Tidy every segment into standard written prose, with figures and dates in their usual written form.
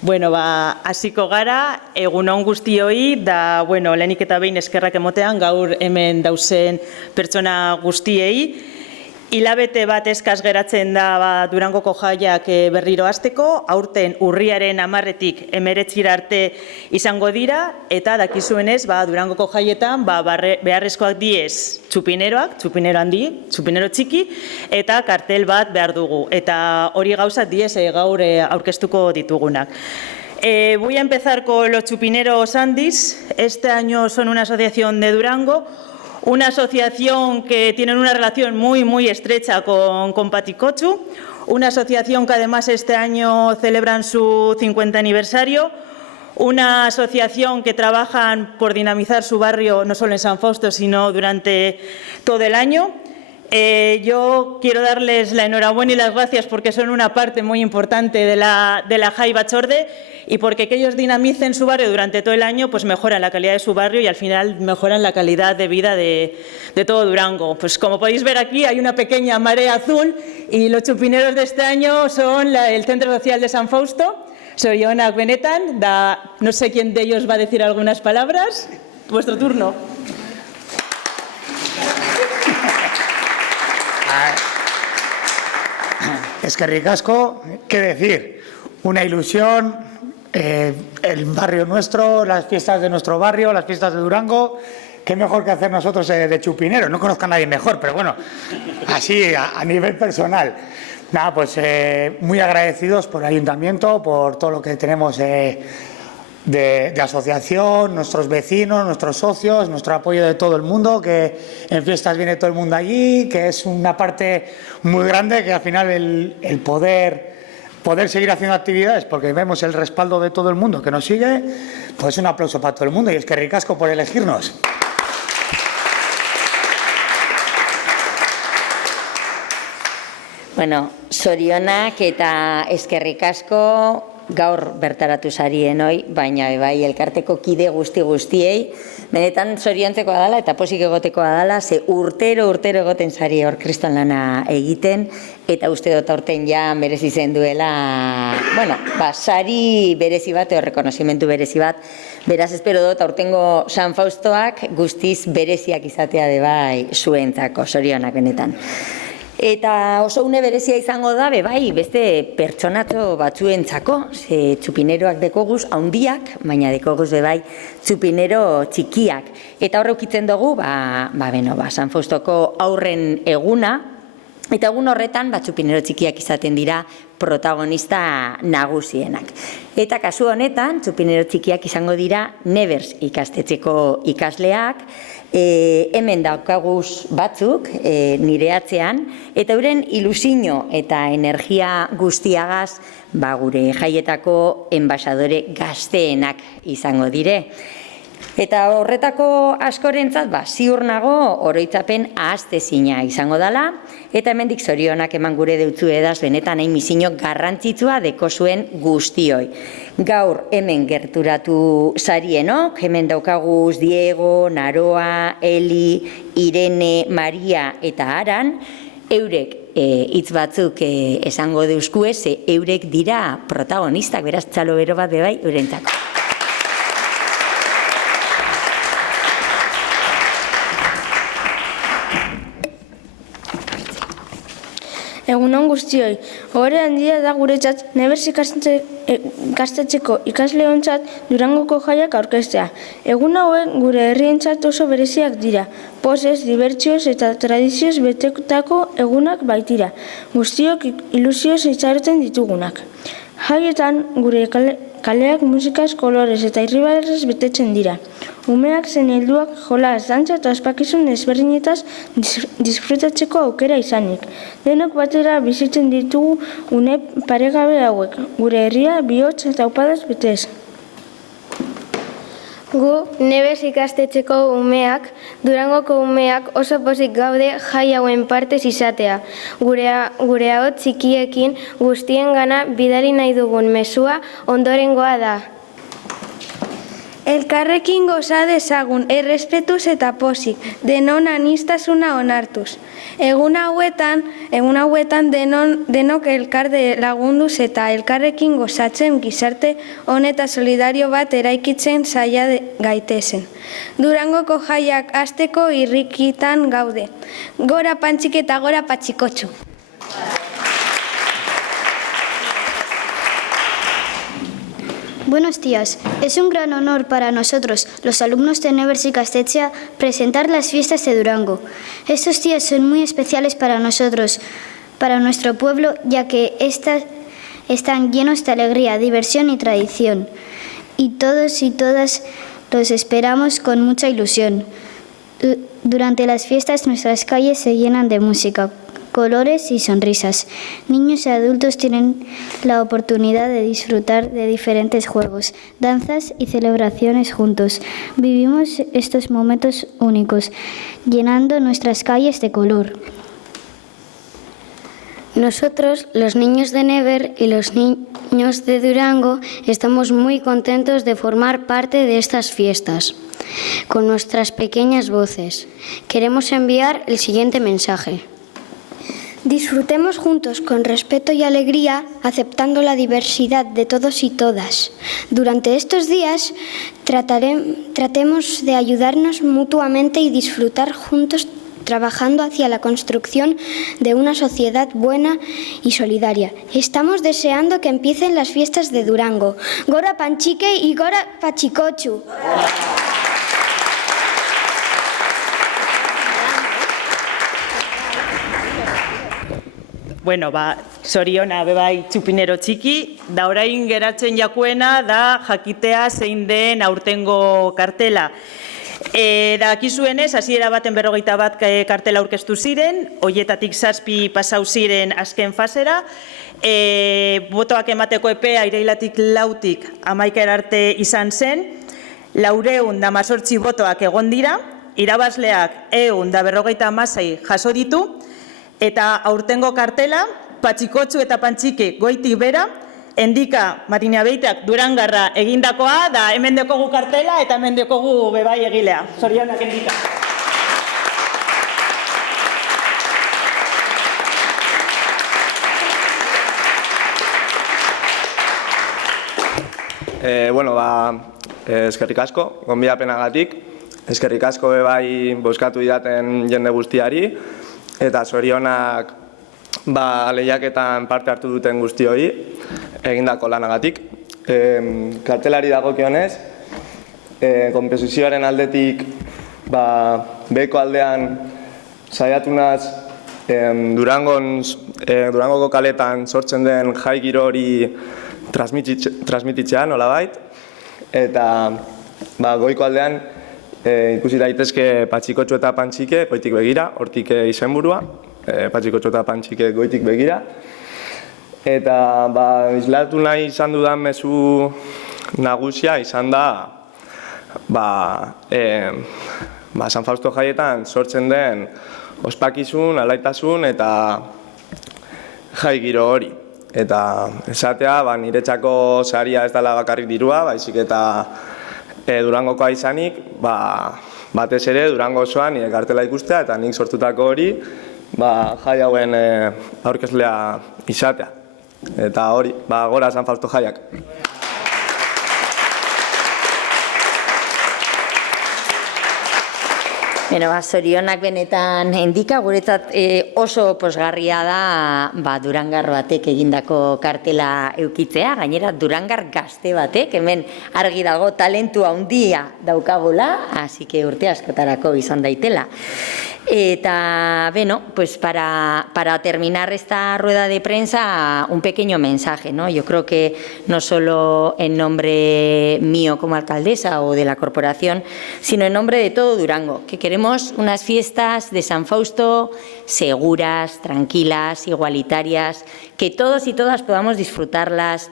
Bueno, hasiko gara, egun on guztioi, da, lehenik eta behin eskerrak emotean, gaur hemen dauzen pertsona guztiei. Hilabete bat eskaz geratzen da Durangoko jaiak berriro hasteko, aurten urriaren 10-etik 19 arte izango dira, eta dakizuenez Durangoko jaietan beharrezkoak diez txupineroak, txupinero handi, txupinero txiki, eta kartel bat behar dugu. Eta hori gauzak diez gaur aurkeztuko ditugunak. Voy a empezar con los chupineros Andis. Este año son una asociación de Durango, una asociación que tiene una relación muy estrecha con Paticochu, una asociación que además este año celebran su 50 aniversario, una asociación que trabajan por dinamizar su barrio no solo en San Fausto, sino durante todo el año. Yo quiero darles la enhorabuena y las gracias porque son una parte muy importante de la Jai Batzorde y porque que ellos dinamicen su barrio durante todo el año, pues mejoran la calidad de su barrio y al final mejoran la calidad de vida de todo Durango. Pues como podéis ver aquí hay una pequeña marea azul y los chupineros de este año son el Centro Social de San Fausto, Zorionak benetan, no sé quién de ellos va a decir algunas palabras. Vuestro turno. Eskerrik asko, ¿qué decir? Una ilusión, el barrio nuestro, las fiestas de nuestro barrio, las fiestas de Durango. Qué mejor que hacer nosotros de chupinero. No conozco a nadie mejor, pero bueno, así a nivel personal. Nada, pues muy agradecidos por el ayuntamiento, por todo lo que tenemos de asociación, nuestros vecinos, nuestros socios, nuestro apoyo de todo el mundo, que en fiestas viene todo el mundo allí, que es una parte muy grande, que al final el poder seguir haciendo actividades, porque vemos el respaldo de todo el mundo que nos sigue, pues un aplauso para todo el mundo y eskerrik asko por elegirnos. Bueno, zorionak eta eskerrik asko gaur bertaratu zarien hoi, baina bai elkarteko kide guztiei, benetan zoriontzekoa dela eta posik egotekoa dela, ze urtero egoten zari hor kriston lana egiten, eta uste dut aurten ja merezi zen duela, sari berezi bat, rekonozimentu berezi bat, beraz espero dut aurtengo San Faustoak guztiz bereziak izatea de bai zuentzako, zorionak benetan. Eta oso une berezia izango da, bai, beste pertsonatxo batzuentzako, ze txupineroak dekoguz handiak, baina dekoguz bai txupinero txikiak. Eta hor eukitzen dugu, San Faustoko aurren eguna, eta egun horretan txupinero txikiak izaten dira protagonista nagusienak. Eta kasu honetan, txupinero txikiak izango dira Nevers ikastetxeko ikasleak, hemen daukaguz batzuk nire atzean, eta euren ilusio eta energia guztiagaz gure jaietako enbasadore gazteenak izango dire. Eta horretako askorentzat ziur nago oroitzapen ahaztezina izango dela, eta hemendik zorionak eman gure deutzu edaz benetan hain misio garrantzitsua dekozuen guztioi. Gaur hemen gerturatu zarienok, hemen daukaguz Diego, Naroa, Eli, Irene, Maria eta Aran, eurek hitz batzuk esango deuzkue, ze eurek dira protagonistak, beraz txalo bero bat bebai eurentzako. Egunon guztioi, ohore handia da guretzat Nevers ikastetxeko ikasleontzat Durangoko jaiak aurkeztea. Egun hauek gure herrientzat oso bereziak dira, pozez, dibertsioz eta tradizioz betetako egunak baitira, guztiok ilusioz itxaroten ditugunak. Jaietan gure kaleak musikaz, kolorez eta irribarrez betetzen dira. Umeak zen helduak jolas, dantza eta ospakizun ezberdinetaz disfrutatzeko aukera izanik. Denok batera bizitzen ditugu une paregabe hauek, gure herria bihotz eta upadaz betez. Gu, Nevers ikastetxeko umeak, Durangoko umeak oso pozik gaude jai hauen partez izatea. Gure ahots txikiekin guztien gana bidali nahi dugun mezua ondorengoa da. Elkarrekin goza dezagun, errespetuz eta pozik, denon anistasuna onartuz. Egun hauetan denok elkarde lagunduz eta elkarrekin gozatzen gizarte honeta solidario bat eraikitzen saia gaitezen. Durangoko jaiak hasteko irrikitan gaude. Gora Pantxik eta gora Patxikotxu. Buenos días. Es un gran honor para nosotros, los alumnos de Nevers Ikastetxea, presentar las fiestas de Durango. Estos días son muy especiales para nosotros, para nuestro pueblo, ya que están llenos de alegría, diversión y tradición. Y todos y todas los esperamos con mucha ilusión. Durante las fiestas nuestras calles se llenan de música, colores y sonrisas. Niños y adultos tienen la oportunidad de disfrutar de diferentes juegos, danzas y celebraciones juntos. Vivimos estos momentos únicos, llenando nuestras calles de color. Nosotros, los niños de Never y los niños de Durango, estamos muy contentos de formar parte de estas fiestas. Con nuestras pequeñas voces, queremos enviar el siguiente mensaje. Disfrutemos juntos con respeto y alegría, aceptando la diversidad de todos y todas. Durante estos días tratemos de ayudarnos mutuamente y disfrutar juntos, trabajando hacia la construcción de una sociedad buena y solidaria. Estamos deseando que empiecen las fiestas de Durango. Gora Pantxike y gora Patxikotxu. Bueno, soriona bebai txupinero txiki, da orain geratzen jakuena da jakitea zein den aurtengo kartela. Dakizuenez, hasiera baten 41 kartela aurkeztu ziren, hoietatik 7 pasau ziren azken fasera, botoak emateko epea irailatik 4tik 11 arte izan zen, 418 botoak egon dira, irabazleak 156 jaso ditu, eta aurtengo kartela, Patxikotxu eta Pantxike goitik bera, Endika Marina Beitak Durangarra egindakoa, da hemen dekogu kartela eta hemen dekogu bebai egilea. Zorionak Endika. Eskerrik asko, gonbidapenagatik. Eskerrik asko bebai bozkatu didaten jende guztiari. Eta zorionak lehiaketan parte hartu duten guztioi egindako lanagatik. Kartelari dagokionez, konposizioaren aldetik beheko aldean saiatu naz Durangoko kaletan sortzen den jai giro hori transmititzean, nolabait. Eta goiko aldean ikusi daitezke Patxikotxu eta Pantxike goitik begira, hortik izenburua, Patxikotxu eta Pantxike goitik begira. Eta islatu nahi izan dudan mezu nagusia izan da San Fausto jaietan sortzen den ospakizun, alaitasun eta jai giro hori. Eta esatea, niretzako saria ez dela bakarrik dirua, baizik eta Durangokoa izanik, batez ere Durango osoan nire kartela ikustea eta nik sortutako hori jai hauen aurkezlea izatea. Eta hori, gora San Fausto jaiak. Zorionak benetan Endika, guretzat oso posgarria da Durangar batek egindako kartela eukitzea, gainera Durangar gazte batek, hemen argi dago talentu handia daukagola, así que urte askotarako izan daitela. Eta, pues para terminar esta rueda de prensa, un pequeño mensaje, ¿no? Yo creo que no solo en nombre mío como alcaldesa o de la corporación, sino en nombre de todo Durango, que queremos unas fiestas de San Fausto seguras, tranquilas, igualitarias, que todos y todas podamos disfrutarlas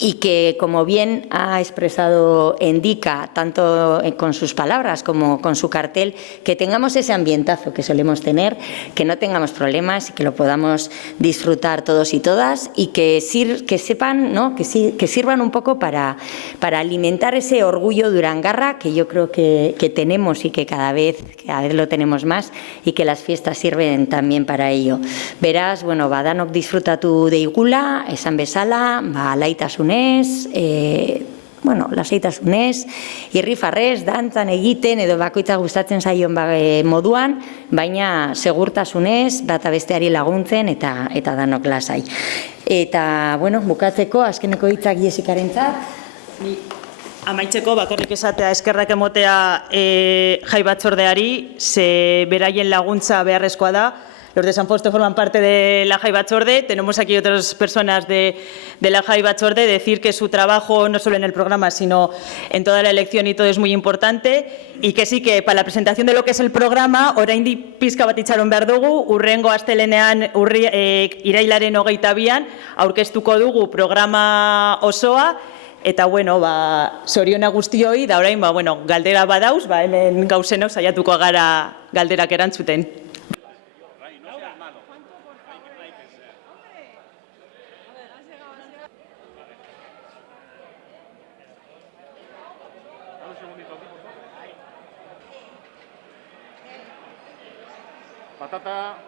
y que, como bien ha expresado Endika, tanto con sus palabras como con su cartel, que tengamos ese ambientazo que solemos tener, que no tengamos problemas y que lo podamos disfrutar todos y todas, y que sepan, ¿no?, que sirvan un poco para alimentar ese orgullo durangarra que yo creo que tenemos y que cada vez lo tenemos más, y que las fiestas sirven también para ello. Beraz, bueno, danok disfrutatu deigula, esan bezala, alaitasunez, lasaitasunez, irrifarrez, dantzan egiten edo bakoitza gustatzen zaion moduan, baina segurtasunez, bata besteari laguntzen eta danok lasai. Eta, bueno, bukatzeko, azkeneko hitzak Jessikarentzat. Amaitzeko, bakarrik esatea eskerrak emotea jai batzordeari, ze beraien laguntza beharrezkoa da. Los de San Fausto forman parte de la Jai Batzorde, tenemos aquí otras personas de la Jai Batzorde, decir que su trabajo no solo en el programa, sino en toda la elección y todo es muy importante, y que sí que para la presentación de lo que es el programa, oraindik pizka bat itxaron behar dugu, urrengo astelenean irailaren 22an aurkeztuko dugu programa osoa, eta bueno, zoriona guztioi, da orain, galdera badauz, hemen gauzenok saiatuko gara galderak erantzuten. Patata.